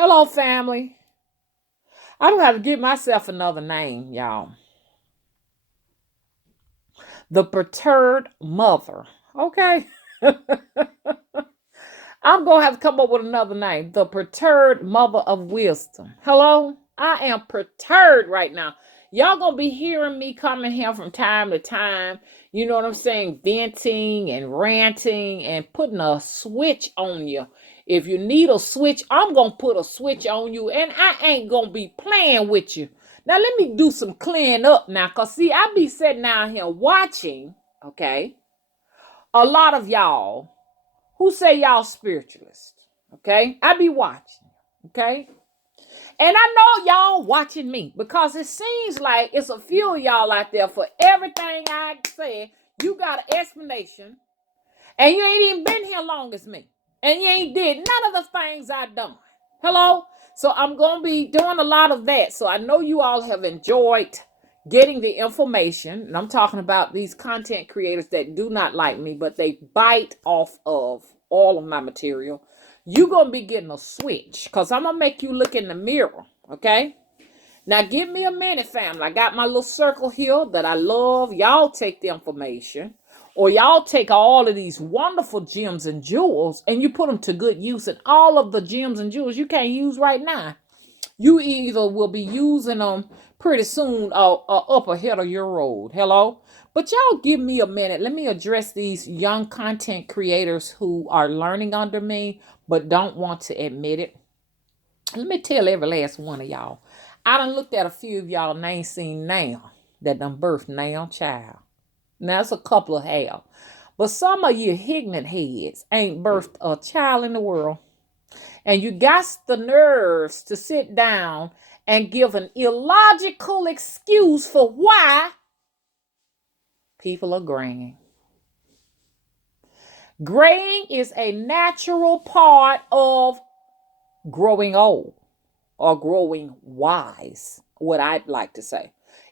Hello, family. I'm going to have to give myself another name, y'all. The perturbed mother. Okay. I'm going to have to come up with another name. The perturbed mother of wisdom. Hello? I am perturbed right now. Y'all going to be hearing me coming here from time to time. You know what I'm saying? Venting and ranting and putting a switch on you. If you need a switch, I'm going to put a switch on you, and I ain't going to be playing with you. Now, let me do some clearing up now, because, see, I be sitting down here watching, okay, a lot of y'all who say y'all spiritualists, okay? I be watching, okay? And I know y'all watching me because it seems like it's a few of y'all out there for everything I said. You got an explanation, and you ain't even been here long as me. And you ain't did none of the things I done. Hello? So I'm going to be doing a lot of that. So I know you all have enjoyed getting the information. And I'm talking about these content creators that do not like me, but they bite off of all of my material. You're going to be getting a switch because I'm going to make you look in the mirror. Okay? Now give me a minute, family. I got my little circle here that I love. Y'all take the information. Or y'all take all of these wonderful gems and jewels and you put them to good use. And all of the gems and jewels you can't use right now, you either will be using them pretty soon or up ahead of your road. Hello? But y'all give me a minute. Let me address these young content creators who are learning under me but don't want to admit it. Let me tell every last one of y'all. I done looked at a few of y'all and ain't seen now that done birthed now child. Now, it's a couple of have. But some of you ignorant heads ain't birthed a child in the world. And you got the nerves to sit down and give an illogical excuse for why people are graying. Graying is a natural part of growing old or growing wise, what I'd like to say.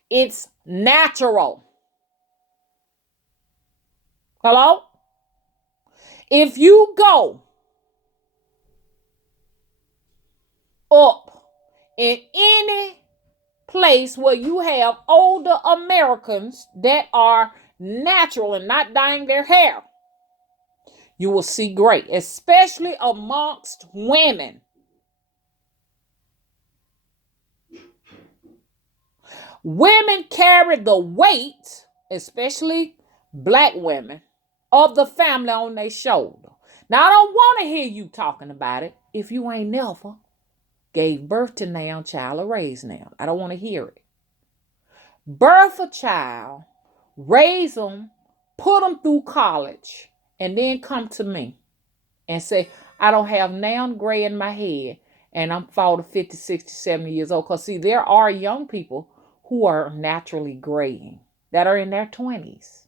It's natural. Hello? If you go up in any place where you have older Americans that are natural and not dyeing their hair, you will see gray, especially amongst women. Women carry the weight, especially black women, of the family on their shoulder. Now, I don't want to hear you talking about it if you ain't never gave birth to now child or raised now. I don't want to hear it. Birth a child, raise them, put them through college, and then come to me and say, I don't have now gray in my head and I'm 40, 50, 60, 70 years old. Because, see, there are young people who are naturally graying that are in their 20s.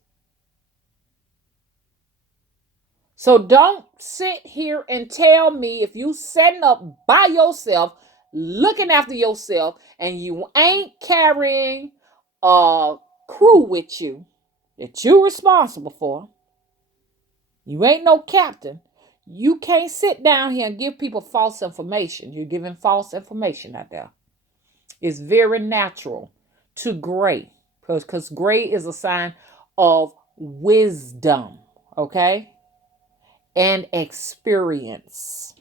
So don't sit here and tell me if you setting up by yourself, looking after yourself, and you ain't carrying a crew with you that you're responsible for. You ain't no captain. You can't sit down here and give people false information. You're giving false information out there. It's very natural to gray because gray is a sign of wisdom, okay? And experience.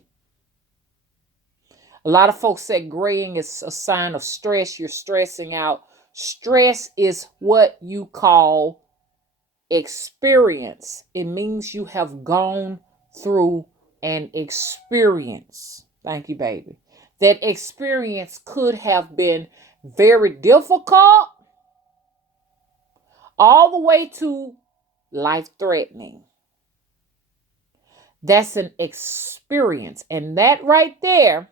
A lot of folks say graying is a sign of stress. You're stressing out. Stress is what you call experience. It means you have gone through an experience. Thank you, baby. That experience could have been very difficult all the way to life-threatening. That's an experience. And that right there,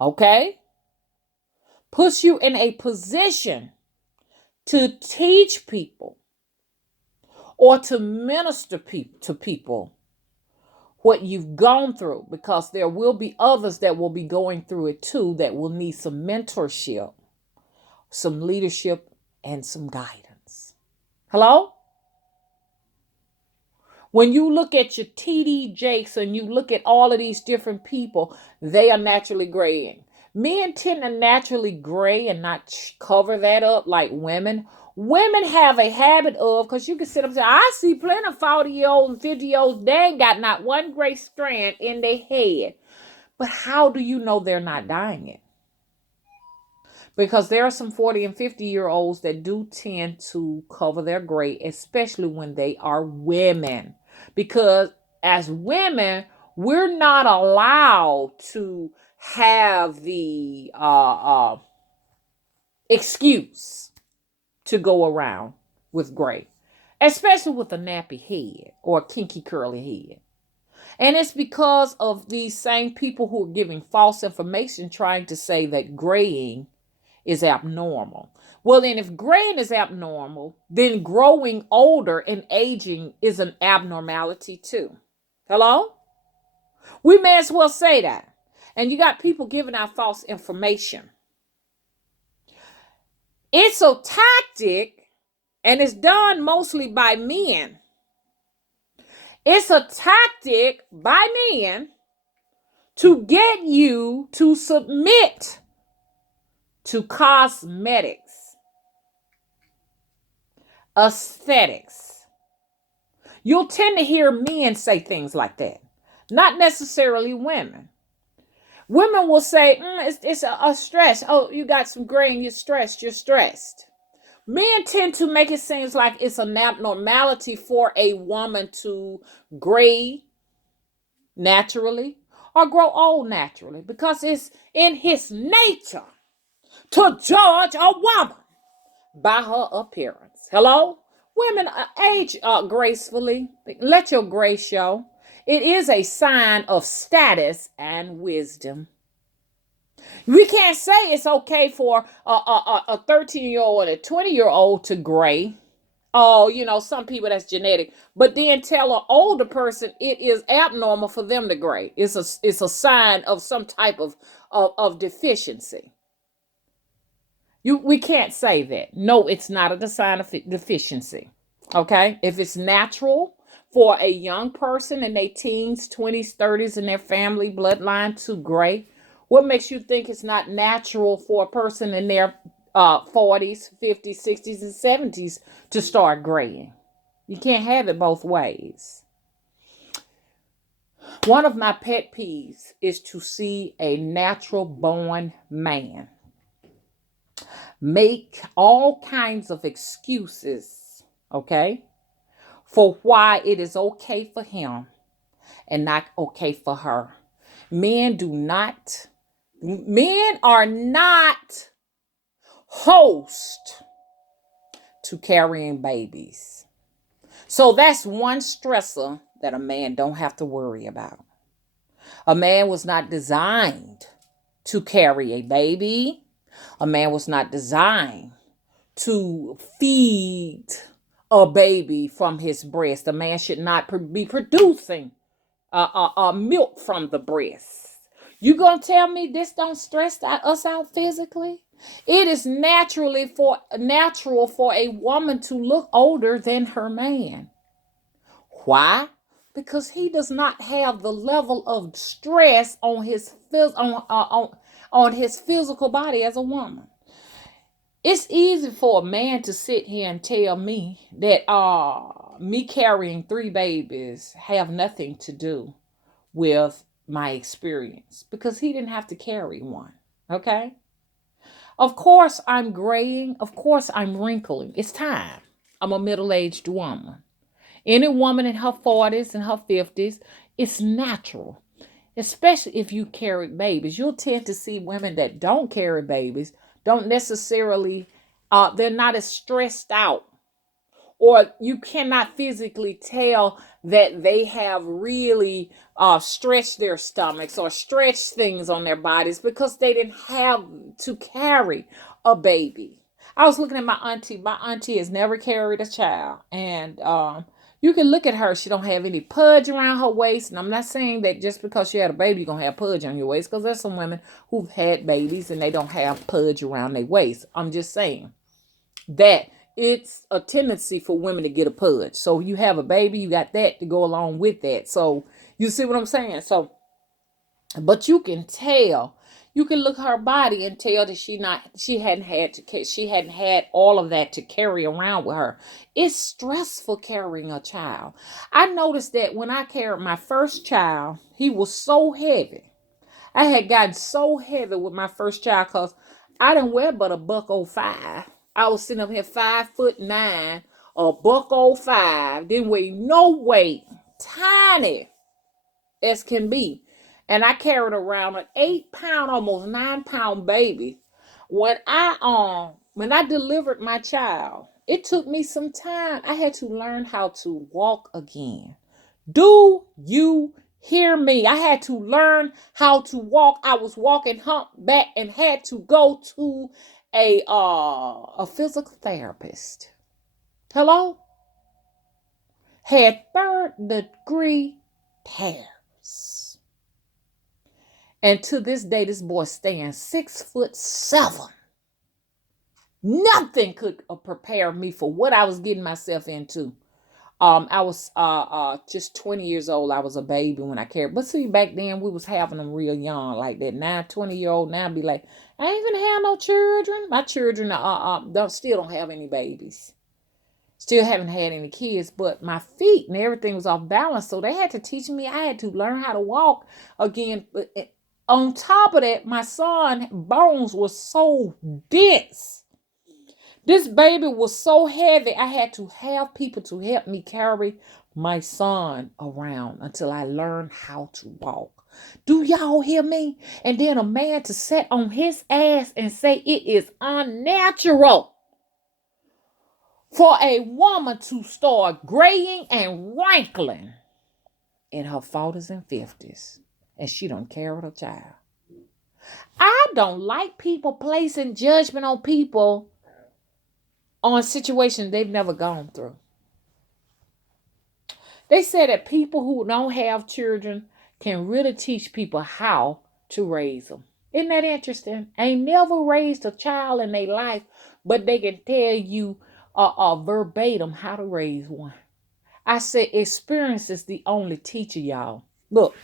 okay, puts you in a position to teach people or to minister to people what you've gone through, because there will be others that will be going through it too that will need some mentorship, some leadership, and some guidance. Hello? When you look at your TD Jakes and you look at all of these different people, they are naturally graying. Men tend to naturally gray and not cover that up like women. Women have a habit of, because you can sit up and say, I see plenty of 40-year-olds and 50-year-olds, they ain't got not one gray strand in their head. But how do you know they're not dying it? Because there are some 40 and 50-year-olds that do tend to cover their gray, especially when they are women. Because as women, we're not allowed to have the excuse to go around with gray, especially with a nappy head or a kinky curly head. And it's because of these same people who are giving false information, trying to say that graying is abnormal. Well, then if graying is abnormal, then growing older and aging is an abnormality too. Hello? We may as well say that. And you got people giving out false information. It's a tactic, and it's done mostly by men. It's a tactic by men to get you to submit to cosmetics, aesthetics. You'll tend to hear men say things like that, not necessarily women. Women will say, it's a stress. Oh, you got some gray and you're stressed. Men tend to make it seem like it's an abnormality for a woman to gray naturally or grow old naturally, because it's in his nature to judge a woman by her appearance. Hello? Women age gracefully. Let your grace show. It is a sign of status and wisdom. We can't say it's okay for a 13-year-old and a 20-year-old to gray. Oh, some people, that's genetic. But then tell an older person it is abnormal for them to gray. It's a sign of some type of deficiency. We can't say that. No, it's not a sign of deficiency. Okay? If it's natural for a young person in their teens, 20s, 30s, in their family bloodline to gray, what makes you think it's not natural for a person in their 40s, 50s, 60s, and 70s to start graying? You can't have it both ways. One of my pet peeves is to see a natural born man make all kinds of excuses, okay, for why it is okay for him and not okay for her. Men are not host to carrying babies. So that's one stressor that a man don't have to worry about. A man was not designed to carry a baby. A man was not designed to feed a baby from his breast. A man should not be producing milk from the breast. You gonna tell me this don't stress us out physically? It is natural for a woman to look older than her man. Why? Because he does not have the level of stress on his physical body as a woman. It's easy for a man to sit here and tell me that me carrying 3 babies have nothing to do with my experience, because he didn't have to carry one. Okay? Of course I'm graying. Of course I'm wrinkling. It's time. I'm a middle-aged woman. Any woman in her 40s and her 50s, it's natural. Especially if you carry babies. You'll tend to see women that don't carry babies don't necessarily, they're not as stressed out. Or you cannot physically tell that they have really stretched their stomachs or stretched things on their bodies, because they didn't have to carry a baby. I was looking at my auntie. My auntie has never carried a child. And you can look at her. She don't have any pudge around her waist. And I'm not saying that just because she had a baby, you're going to have pudge on your waist, because there's some women who've had babies and they don't have pudge around their waist. I'm just saying that it's a tendency for women to get a pudge. So you have a baby, you got that to go along with that. So you see what I'm saying? So, but you can tell, you can look at her body and tell that she hadn't had all of that to carry around with her. It's stressful carrying a child. I noticed that when I carried my first child, he was so heavy. I had gotten so heavy with my first child because I didn't wear but a $105. I was sitting up here 5'9", a $105, didn't weigh no weight, tiny as can be. And I carried around an 8-pound, almost 9-pound baby. When I delivered my child, it took me some time. I had to learn how to walk again. Do you hear me? I had to learn how to walk. I was walking humpback and had to go to a physical therapist. Hello? Had 3rd-degree tears. And to this day, this boy stands 6'7". Nothing could prepare me for what I was getting myself into. I was just 20 years old. I was a baby when I carried. But see, back then we was having them real young like that. Now 20-year-old now be like, I ain't gonna have no children. My children still don't have any babies. Still haven't had any kids, but my feet and everything was off balance. So they had to teach me. I had to learn how to walk again. But on top of that, my son's bones were so dense. This baby was so heavy, I had to have people to help me carry my son around until I learned how to walk. Do y'all hear me? And then a man to sit on his ass and say it is unnatural for a woman to start graying and wrinkling in her 40s and 50s, and she don't carry a child. I don't like people placing judgment on people on situations they've never gone through. They say that people who don't have children can really teach people how to raise them. Isn't that interesting? Ain't never raised a child in their life, but they can tell you verbatim how to raise one. I said experience is the only teacher, y'all. Look.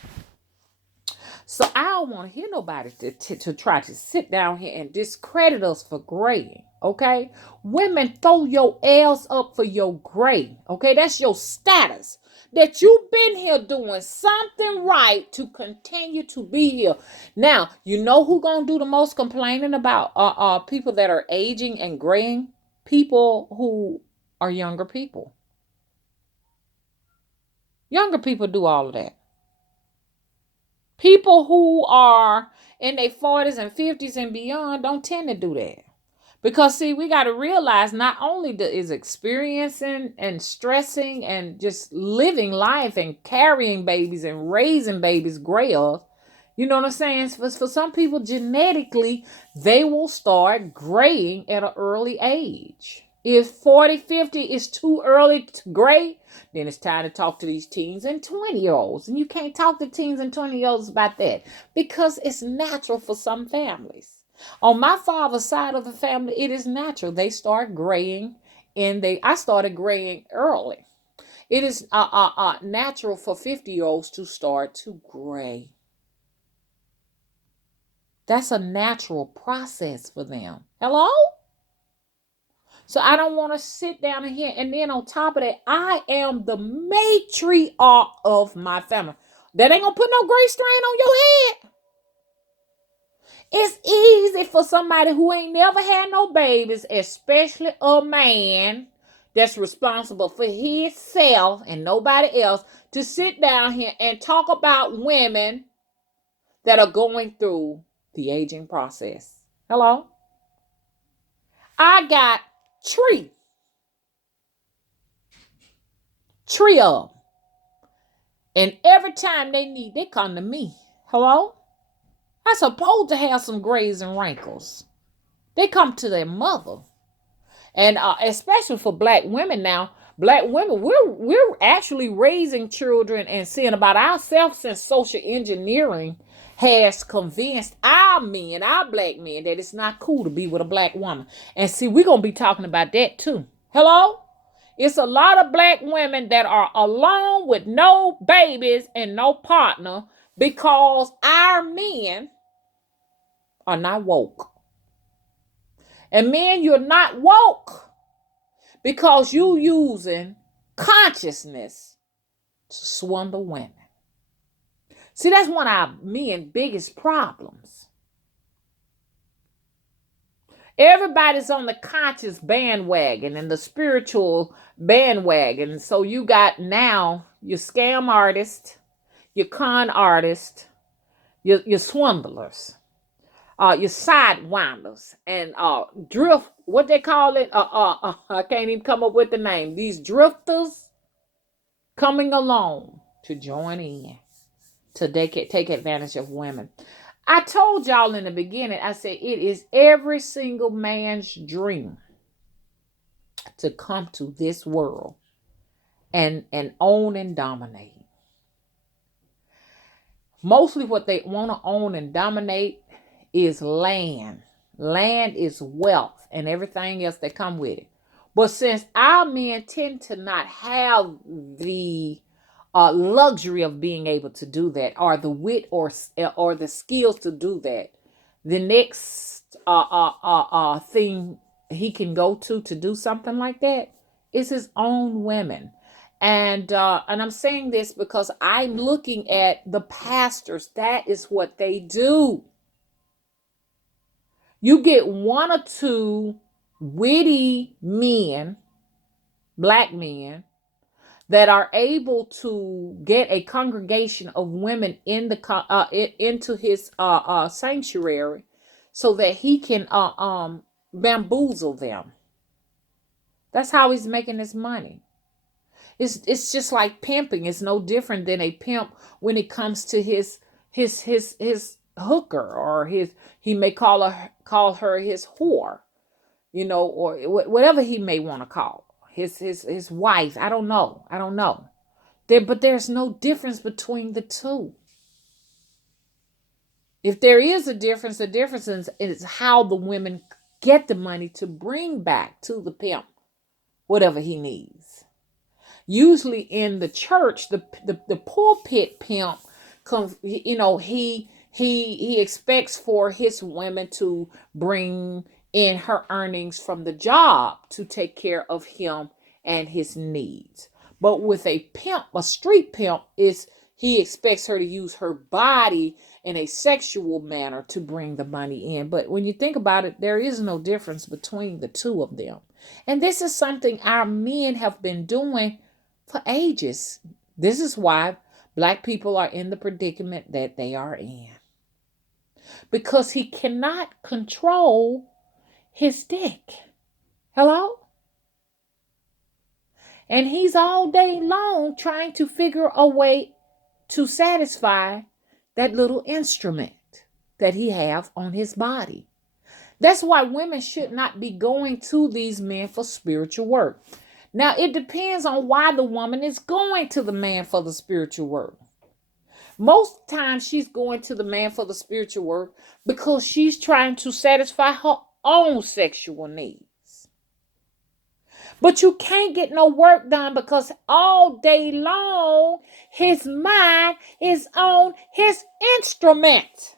So I don't want to hear nobody to try to sit down here and discredit us for graying, okay? Women, throw your L's up for your gray, okay? That's your status. That you've been here doing something right to continue to be here. Now, you know who gonna do the most complaining about people that are aging and graying? People who are younger people. Younger people do all of that. People who are in their 40s and 50s and beyond don't tend to do that. Because, see, we got to realize not only is experiencing and stressing and just living life and carrying babies and raising babies gray up, you know what I'm saying? For some people, genetically, they will start graying at an early age. If 40, 50 is too early to gray, then it's time to talk to these teens and 20-year-olds. And you can't talk to teens and 20-year-olds about that because it's natural for some families. On my father's side of the family, it is natural. They start graying I started graying early. It is natural for 50-year-olds to start to gray. That's a natural process for them. Hello? So I don't want to sit down here. And then on top of that, I am the matriarch of my family. That ain't going to put no gray strain on your head. It's easy for somebody who ain't never had no babies, especially a man that's responsible for himself and nobody else, to sit down here and talk about women that are going through the aging process. Hello? I got three of them. And every time they come to me. Hello? I'm supposed to have some grays and wrinkles. They come to their mother. And especially for black women now, black women, we're actually raising children and seeing about ourselves since social engineering has convinced our men, our black men, that it's not cool to be with a black woman. And see, we're going to be talking about that too. Hello? It's a lot of black women that are alone with no babies and no partner because our men are not woke. And men, you're not woke because you using consciousness to swindle women. See, that's one of our men's biggest problems. Everybody's on the conscious bandwagon and the spiritual bandwagon. So you got now your scam artist, your con artist, your swindlers, your sidewinders, and drift. What they call it? I can't even come up with the name. These drifters coming along to join in to take advantage of women. I told y'all in the beginning, I said it is every single man's dream to come to this world and own and dominate. Mostly what they want to own and dominate is land. Land is wealth and everything else that come with it. But since our men tend to not have the luxury of being able to do that, or the wit or the skills to do that, the next thing he can go to do something like that is his own women. And I'm saying this because I'm looking at the pastors. That is what they do. You get one or two witty men, black men, that are able to get a congregation of women in the into his sanctuary, so that he can bamboozle them. That's how he's making his money. It's just like pimping. It's no different than a pimp when it comes to his hooker, or he may call her his whore, or whatever he may want to call his wife. I don't know. But there's no difference between the two. If there is a difference, the difference is how the women get the money to bring back to the pimp whatever he needs. Usually in the church, the pulpit pimp comes, he expects for his women to bring in her earnings from the job to take care of him and his needs. But with a pimp, a street pimp, he expects her to use her body in a sexual manner to bring the money in. But when you think about it, there is no difference between the two of them. And this is something our men have been doing for ages. This is why black people are in the predicament that they are in. Because he cannot control his dick. Hello? And he's all day long trying to figure a way to satisfy that little instrument that he have on his body. That's why women should not be going to these men for spiritual work. Now, it depends on why the woman is going to the man for the spiritual work. Most times she's going to the man for the spiritual work because she's trying to satisfy her own sexual needs. But you can't get no work done because all day long his mind is on his instrument.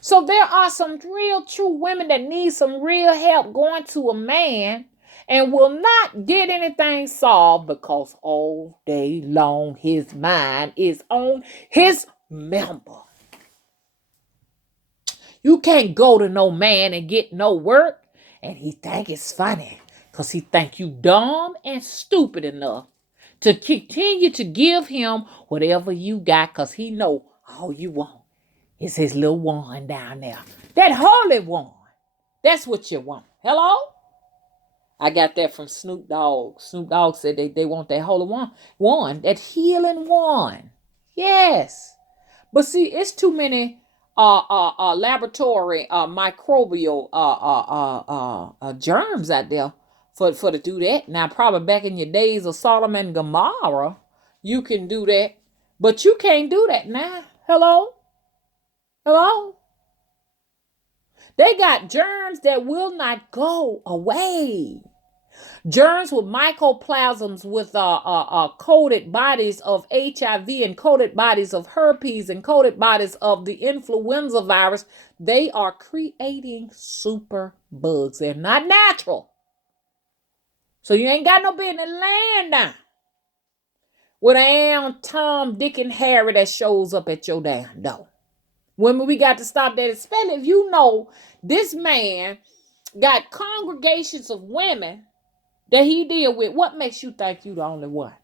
So there are some real true women that need some real help going to a man and will not get anything solved because all day long his mind is on his member. You can't go to no man and get no work and he think it's funny because he think you dumb and stupid enough to continue to give him whatever you got because he know all you want is his little wand down there. That holy wand. That's what you want. Hello? I got that from Snoop Dogg. Snoop Dogg said they want that holy wand, that healing wand. Yes. But see, it's too many laboratory microbial germs out there for to do that. Now, probably back in your days of Sodom and Gomorrah, you can do that. But you can't do that now. Hello? Hello? They got germs that will not go away. Germs with mycoplasms with coated bodies of HIV and coated bodies of herpes and coated bodies of the influenza virus. They are creating super bugs. They're not natural. So you ain't got no business laying down with a damn Tom, Dick, and Harry that shows up at your damn door. Women, we got to stop that, especially if you know this man got congregations of women that he deal with. What makes you think you the only one?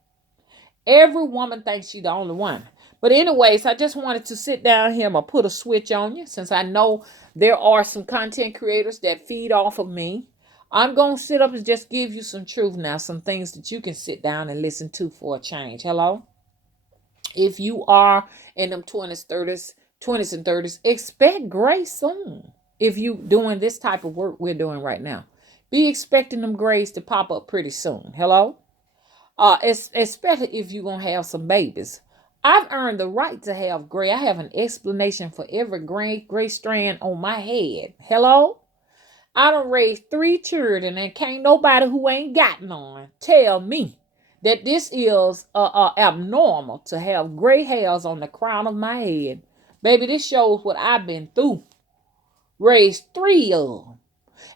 Every woman thinks she the only one. But anyways, I just wanted to sit down here and put a switch on you, since I know there are some content creators that feed off of me. I'm going to sit up and just give you some truth now, some things that you can sit down and listen to for a change. Hello? If you are in them 20s and 30s, expect grace soon. If you doing this type of work we're doing right now, be expecting them grades to pop up pretty soon. Hello? Especially if you're going to have some babies. I've earned the right to have gray. I have an explanation for every gray strand on my head. Hello? I done raised 3 children, and can't nobody who ain't got none tell me that this is abnormal to have gray hairs on the crown of my head. Baby, this shows what I've been through. Raised 3 of them.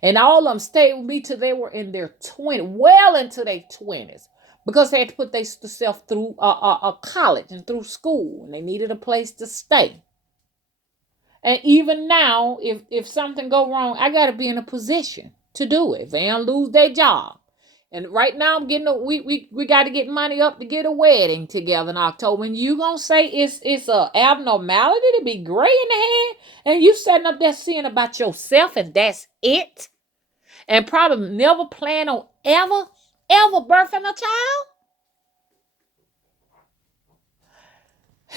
And all of them stayed with me till they were in their 20s, well into their 20s. Because they had to put themselves through college and through school. And they needed a place to stay. And even now, if something go wrong, I got to be in a position to do it. If they don't lose their job. And right now, I'm getting we got to get money up to get a wedding together in October. And you gonna say it's a abnormality to be gray in the head, and you sitting up there seeing about yourself, and that's it, and probably never plan on ever birthing a child.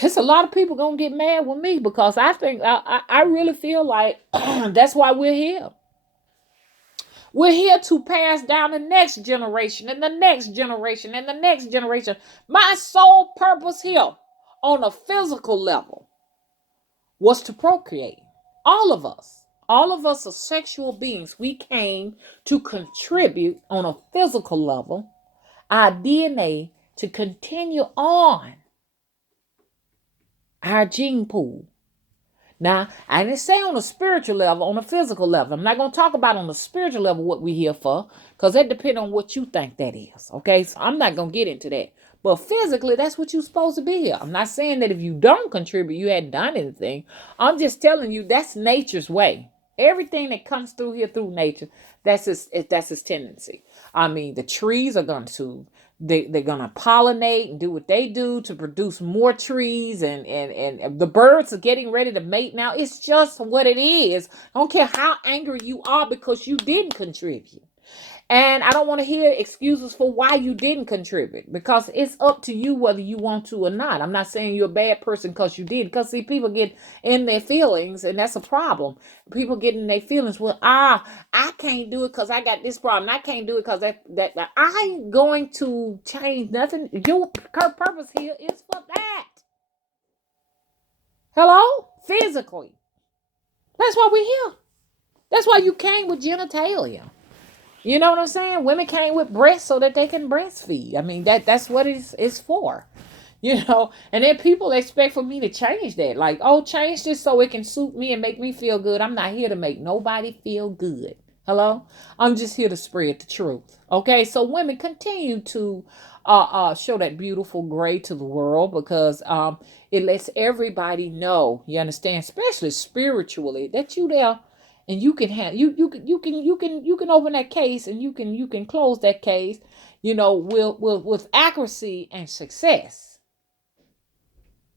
It's a lot of people gonna get mad with me because I think I really feel like that's why we're here. We're here to pass down the next generation and the next generation and the next generation. My sole purpose here on a physical level was to procreate. All of us are sexual beings. We came to contribute on a physical level, our DNA, to continue on our gene pool. Now, I didn't say on a spiritual level, on a physical level. I'm not going to talk about on the spiritual level what we're here for, because that depends on what you think that is, okay? So I'm not going to get into that. But physically, that's what you're supposed to be here. I'm not saying that if you don't contribute, you hadn't done anything. I'm just telling you that's nature's way. Everything that comes through here through nature, that's its tendency. I mean, the trees are going to... They're going to pollinate and do what they do to produce more trees, and the birds are getting ready to mate now. It's just what it is. I don't care how angry you are because you didn't contribute. And I don't want to hear excuses for why you didn't contribute, because it's up to you whether you want to or not. I'm not saying you're a bad person because you did, because see, people get in their feelings, and that's a problem. People get in their feelings. Well, I can't do it because I got this problem. I can't do it because that I ain't going to change nothing. Your purpose here is for that. Hello? Physically. That's why we're here. That's why you came with genitalia. You know what I'm saying? Women came with breasts so that they can breastfeed. I mean, that's what it's for. You know, and then people expect for me to change that. Like, oh, change this so it can suit me and make me feel good. I'm not here to make nobody feel good. Hello? I'm just here to spread the truth. Okay? So women, continue to show that beautiful gray to the world, because it lets everybody know, you understand, especially spiritually, that you there. And you can have you can open that case, and you can close that case, you know, with accuracy and success.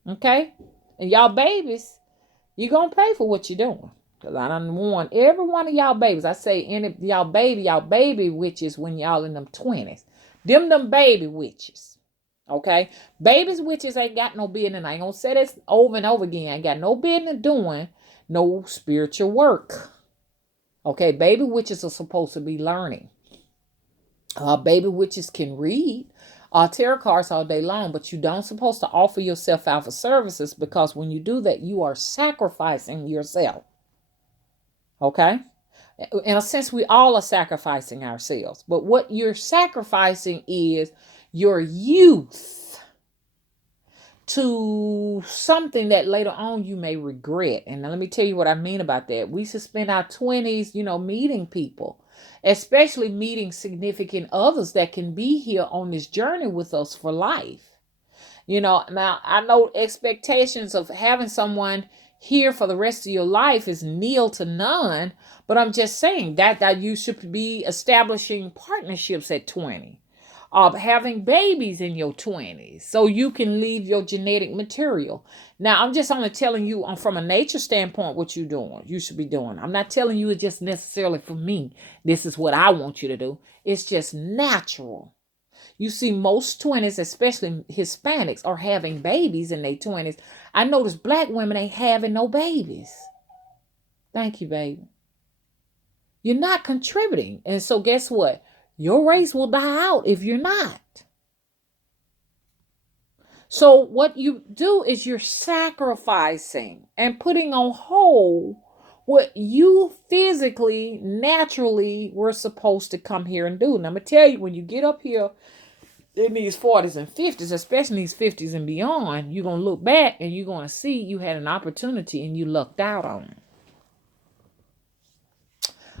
Okay? And y'all babies, you're gonna pay for what you're doing. Because I done warn every one of y'all babies. I say any y'all baby witches when y'all in them 20s. Them baby witches. Okay? Babies witches ain't got no business. I ain't gonna say this over and over again. Ain't got no business doing no spiritual work. Okay, baby witches are supposed to be learning. Baby witches can read tarot cards all day long, but you don't supposed to offer yourself out for services, because when you do that, you are sacrificing yourself. Okay? In a sense, we all are sacrificing ourselves. But what you're sacrificing is your youth to something that later on you may regret. And now let me tell you what I mean about that. We should spend our 20s, meeting people, especially meeting significant others that can be here on this journey with us for life. Now I know expectations of having someone here for the rest of your life is nil to none, but I'm just saying that you should be establishing partnerships at 20, having babies in your 20s so you can leave your genetic material. Now, I'm just only telling you from a nature standpoint what you should be doing. I'm not telling you it's just necessarily for me. This is what I want you to do. It's just natural. You see, most 20s, especially Hispanics, are having babies in their 20s. I notice black women ain't having no babies. Thank you, baby. You're not contributing. And so guess what? Your race will die out if you're not. So what you do is you're sacrificing and putting on hold what you physically, naturally were supposed to come here and do. And I'm going to tell you, when you get up here in these 40s and 50s, especially these 50s and beyond, you're going to look back and you're going to see you had an opportunity and you lucked out on it.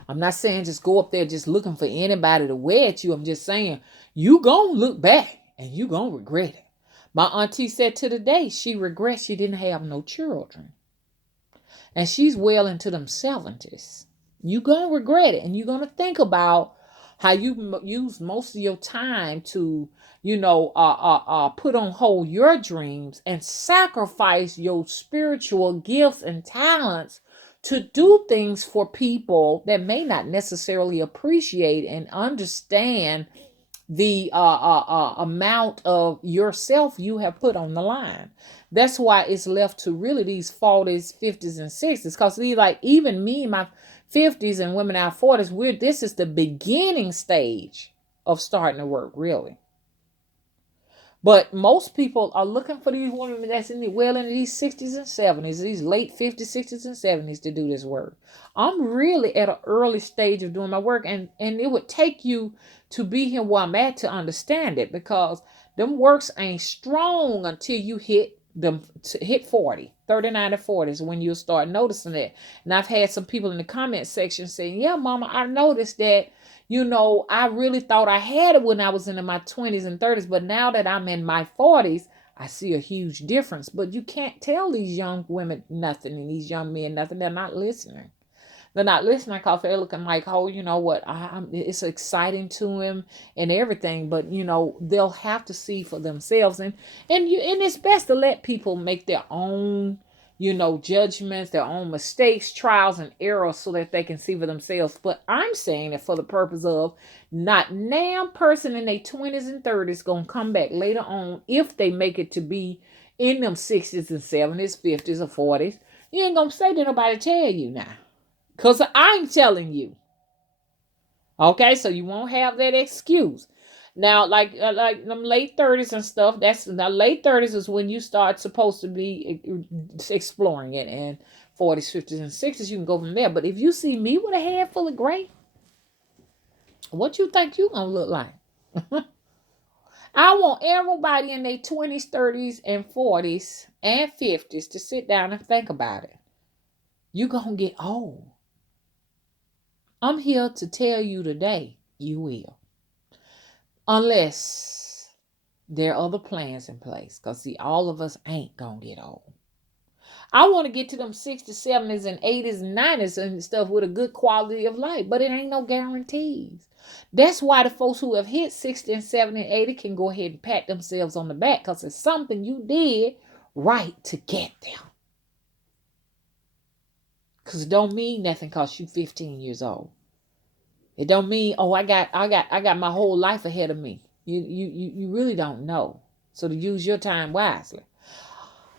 I'm not saying just go up there just looking for anybody to wed you. I'm just saying you going to look back and you going to regret it. My auntie said to the day she regrets she didn't have no children. And she's well into them 70s. You going to regret it. And you're going to think about how you use most of your time to, put on hold your dreams and sacrifice your spiritual gifts and talents to do things for people that may not necessarily appreciate and understand the amount of yourself you have put on the line. That's why it's left to really these 40s, 50s, and 60s. Because even me in my 50s and women in our 40s, this is the beginning stage of starting to work, really. But most people are looking for these women that's into these 60s and 70s, these late 50s, 60s, and 70s to do this work. I'm really at an early stage of doing my work, and it would take you to be here where I'm at to understand it, because them works ain't strong until you hit 40, 39 to 40 is when you'll start noticing that. And I've had some people in the comment section saying, yeah, mama, I noticed that, I really thought I had it when I was in my 20s and 30s, but now that I'm in my 40s, I see a huge difference. But you can't tell these young women nothing and these young men nothing. They're not listening. They're not listening because they're looking like, oh, you know what, it's exciting to them and everything, but they'll have to see for themselves, and it's best to let people make their own, judgments, their own mistakes, trials, and errors, so that they can see for themselves. But I'm saying it for the purpose of not damn person in their 20s and 30s gonna come back later on if they make it to be in them 60s and 70s, 50s, or 40s. You ain't gonna say that nobody tell you now. Because I'm telling you. Okay, so you won't have that excuse. Now, like them late 30s and stuff, that's the late 30s is when you start supposed to be exploring it. And 40s, 50s, and 60s, you can go from there. But if you see me with a head full of gray, what you think you going to look like? I want everybody in their 20s, 30s, and 40s, and 50s to sit down and think about it. You're going to get old. I'm here to tell you today, you will. Unless there are other plans in place. Because, see, all of us ain't going to get old. I want to get to them 60s, 70s, and 80s, and 90s and stuff with a good quality of life. But it ain't no guarantees. That's why the folks who have hit 60 and 70 and 80 can go ahead and pat themselves on the back. Because it's something you did right to get there. Because it don't mean nothing because you're 15 years old. It don't mean, oh, I got my whole life ahead of me. You really don't know. So to use your time wisely.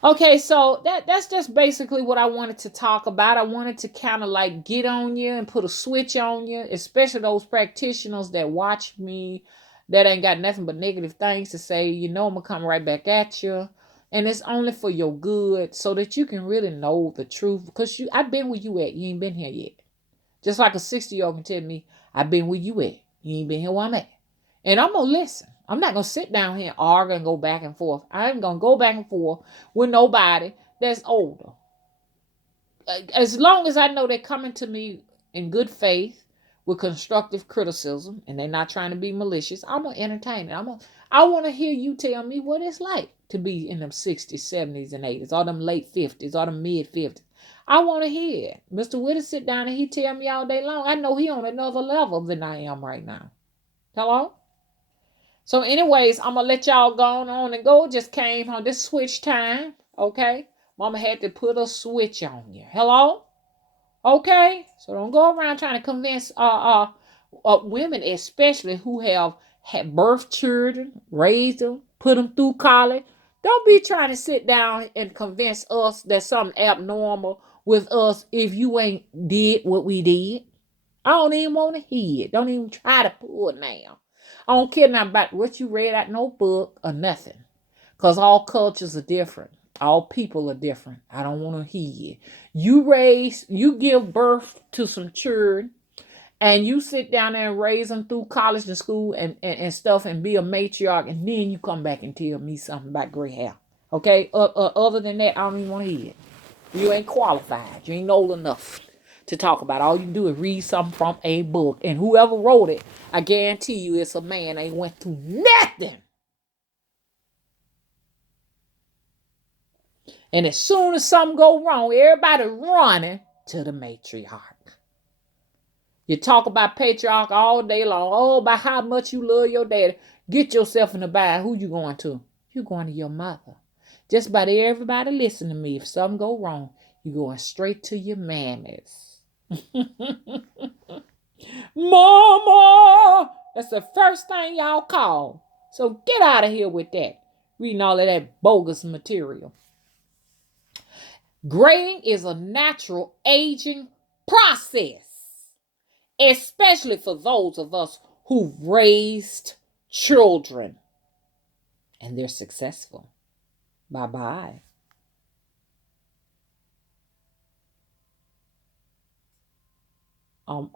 Okay, so that's just basically what I wanted to talk about. I wanted to kind of like get on you and put a switch on you, especially those practitioners that watch me that ain't got nothing but negative things to say. I'm going to come right back at you. And it's only for your good so that you can really know the truth. Because I've been where you at. You ain't been here yet. Just like a 60-year-old can tell me, I've been where you at. You ain't been here where I'm at. And I'm going to listen. I'm not going to sit down here and argue and go back and forth. I ain't going to go back and forth with nobody that's older. As long as I know they're coming to me in good faith with constructive criticism and they're not trying to be malicious, I'm going to entertain it. I want to hear you tell me what it's like to be in them 60s, 70s, and 80s, or them late 50s, or them mid 50s. I want to hear it. Mr. Witter sit down and he tell me all day long. I know he on another level than I am right now. Hello? So anyways, I'm going to let y'all go on and go. Just came home. This switch time, okay? Mama had to put a switch on you. Hello? Okay? So don't go around trying to convince women, especially who have had birth children, raised them, put them through college. Don't be trying to sit down and convince us that something abnormal with us if you ain't did what we did. I don't even want to hear it. Don't even try to pull it now. I don't care nothing about what you read out no book or nothing. Because all cultures are different. All people are different. I don't want to hear it. You give birth to some children, and you sit down there and raise them through college and school and stuff and be a matriarch, and then you come back and tell me something about gray hair. Okay? Other than that, I don't even want to hear it. You ain't qualified. You ain't old enough to talk about. All you do is read something from a book. And whoever wrote it, I guarantee you it's a man that ain't went through nothing. And as soon as something go wrong, everybody running to the matriarch. You talk about patriarch all day long. Oh, about how much you love your daddy. Get yourself in the bag. Who you going to? You going to your mother. Just about everybody listen to me. If something go wrong, you going straight to your mammies. Mama! That's the first thing y'all call. So get out of here with that. Reading all of that bogus material. Graying is a natural aging process, especially for those of us who've raised children and they're successful. Bye-bye. I